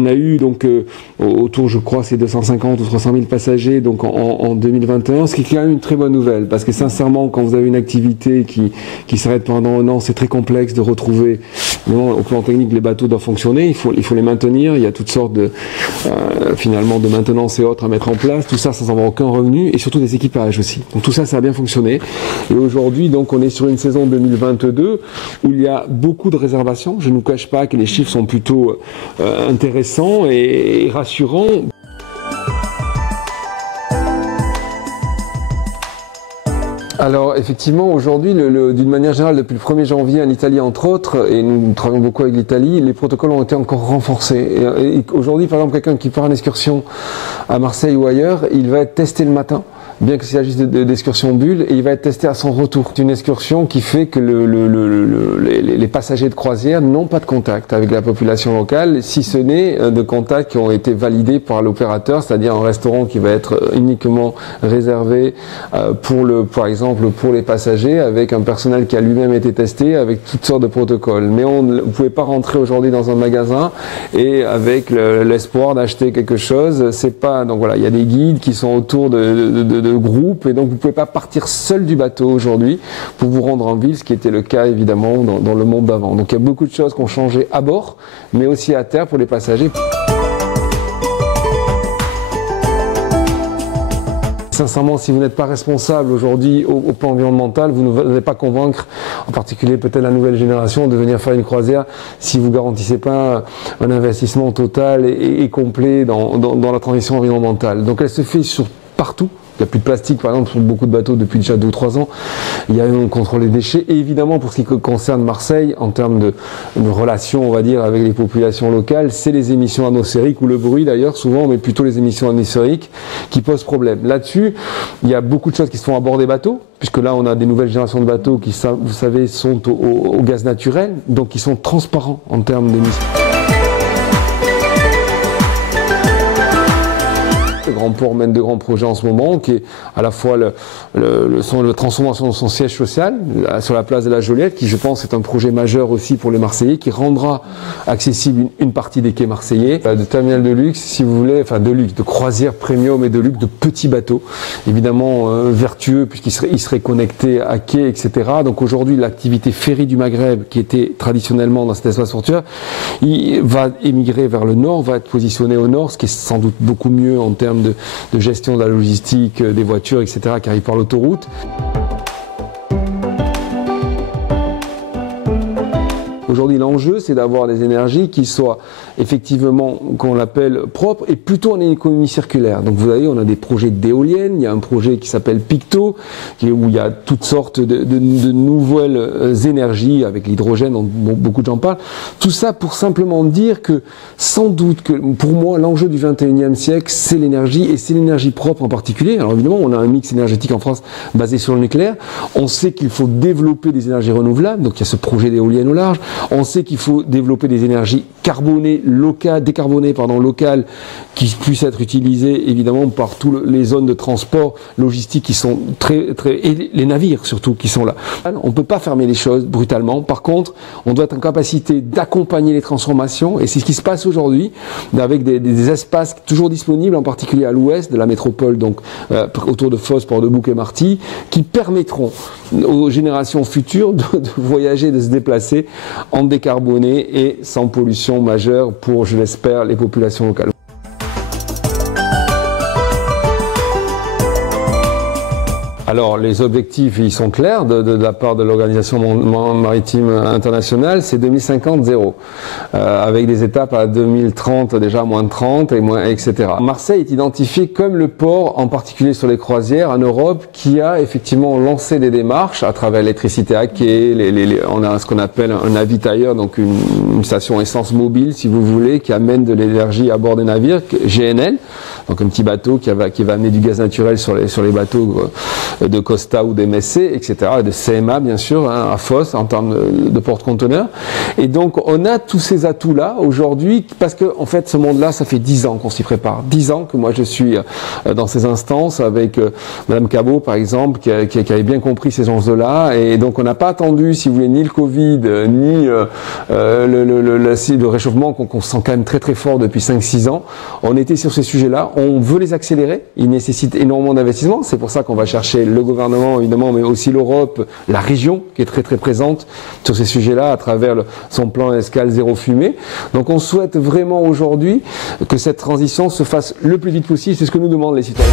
On a eu donc autour, je crois, c'est 250 ou 300 000 passagers donc en 2021, ce qui est quand même une très bonne nouvelle, parce que sincèrement, quand vous avez une activité qui s'arrête pendant un an, c'est très complexe de retrouver. Non, au plan technique, les bateaux doivent fonctionner, il faut les maintenir. Il y a toutes sortes de finalement de maintenance et autres à mettre en place. Tout ça sans avoir aucun revenu, et surtout des équipages aussi. Donc tout ça, ça a bien fonctionné. Et aujourd'hui, donc, on est sur une saison 2022 où il y a beaucoup de réservations. Je ne vous cache pas que les chiffres sont plutôt intéressants et rassurants. Alors effectivement, aujourd'hui, d'une manière générale, depuis le 1er janvier en Italie entre autres, et nous travaillons beaucoup avec l'Italie, les protocoles ont été encore renforcés. Et aujourd'hui, par exemple, quelqu'un qui part en excursion à Marseille ou ailleurs, il va être testé le matin, bien que s'il s'agisse d'excursion bulle, et il va être testé à son retour. C'est une excursion qui fait que les passagers de croisière n'ont pas de contact avec la population locale, si ce n'est de contacts qui ont été validés par l'opérateur, c'est-à-dire un restaurant qui va être uniquement réservé par exemple pour les passagers, avec un personnel qui a lui-même été testé, avec toutes sortes de protocoles. Mais vous ne pouvez pas rentrer aujourd'hui dans un magasin et avec l'espoir d'acheter quelque chose. C'est pas, donc voilà, il y a des guides qui sont autour de groupes, et donc vous ne pouvez pas partir seul du bateau aujourd'hui pour vous rendre en ville, ce qui était le cas évidemment dans le monde d'avant. Donc il y a beaucoup de choses qui ont changé à bord, mais aussi à terre pour les passagers. Sincèrement, si vous n'êtes pas responsable aujourd'hui au plan environnemental, vous n'allez pas convaincre, en particulier peut-être la nouvelle génération, de venir faire une croisière si vous garantissez pas un investissement total et complet dans la transition environnementale. Donc elle se fait partout. Il n'y a plus de plastique, par exemple, sur beaucoup de bateaux depuis déjà 2 ou 3 ans. Il y a un contrôle des déchets. Et évidemment, pour ce qui concerne Marseille, en termes de relations, on va dire, avec les populations locales, c'est les émissions atmosphériques, ou le bruit d'ailleurs, souvent, mais plutôt les émissions atmosphériques qui posent problème. Là-dessus, il y a beaucoup de choses qui se font à bord des bateaux, puisque là, on a des nouvelles générations de bateaux qui, vous savez, sont au gaz naturel, donc qui sont transparents en termes d'émissions. Le Grand Port mène de grands projets en ce moment, qui est à la fois la transformation de son siège social sur la place de la Joliette, qui je pense est un projet majeur aussi pour les Marseillais, qui rendra accessible une partie des quais marseillais, de terminal de luxe, si vous voulez, enfin de luxe, de croisière premium et de luxe, de petits bateaux, évidemment vertueux puisqu'ils seraient connectés à quais, etc. Donc aujourd'hui, l'activité ferry du Maghreb, qui était traditionnellement dans cet espace portuaire, il va émigrer vers le nord, va être positionné au nord, ce qui est sans doute beaucoup mieux en termes de gestion de la logistique, des voitures, etc., qui arrivent par l'autoroute. Aujourd'hui, l'enjeu, c'est d'avoir des énergies qui soient effectivement, qu'on l'appelle propres, et plutôt en économie circulaire. Donc vous voyez, on a des projets d'éoliennes, il y a un projet qui s'appelle Picto, où il y a toutes sortes de nouvelles énergies, avec l'hydrogène, dont beaucoup de gens parlent. Tout ça pour simplement dire que, sans doute, que pour moi, l'enjeu du 21e siècle, c'est l'énergie, et c'est l'énergie propre en particulier. Alors évidemment, on a un mix énergétique en France basé sur le nucléaire. On sait qu'il faut développer des énergies renouvelables, donc il y a ce projet d'éoliennes au large. On sait qu'il faut développer des énergies décarbonées, locales, qui puissent être utilisées évidemment par toutes les zones de transport logistique qui sont et les navires surtout qui sont là. On ne peut pas fermer les choses brutalement. Par contre, on doit être en capacité d'accompagner les transformations, et c'est ce qui se passe aujourd'hui avec des espaces toujours disponibles, en particulier à l'ouest de la métropole, donc autour de Fos, Port-de-Bouc et Marty, qui permettront aux générations futures de voyager, de se déplacer en décarboné et sans pollution majeure pour, je l'espère, les populations locales. Alors les objectifs, ils sont clairs de la part de l'Organisation maritime internationale, c'est 2050 zéro, avec des étapes à 2030 déjà moins de 30 etc. Marseille est identifié comme le port, en particulier sur les croisières en Europe, qui a effectivement lancé des démarches à travers l'électricité à quai, on a ce qu'on appelle un navitailleur, donc une station essence mobile si vous voulez, qui amène de l'énergie à bord des navires, GNL. donc un petit bateau qui va amener du gaz naturel sur les bateaux de Costa ou d'MSC, etc., de CMA bien sûr, hein, à Fos en termes de porte-conteneurs. Et donc on a tous ces atouts-là aujourd'hui, parce que en fait ce monde-là, ça fait 10 ans qu'on s'y prépare, 10 ans que moi je suis dans ces instances avec Madame Cabot par exemple, qui avait bien compris ces enjeux-là, et donc on n'a pas attendu, si vous voulez, ni le Covid, ni le réchauffement qu'on sent quand même très très fort depuis 5-6 ans. On était sur ces sujets-là, on veut les accélérer, ils nécessitent énormément d'investissement, c'est pour ça qu'on va chercher le gouvernement évidemment, mais aussi l'Europe, la région qui est très très présente sur ces sujets-là à travers son plan escale zéro fumée. Donc on souhaite vraiment aujourd'hui que cette transition se fasse le plus vite possible, c'est ce que nous demandent les citoyens.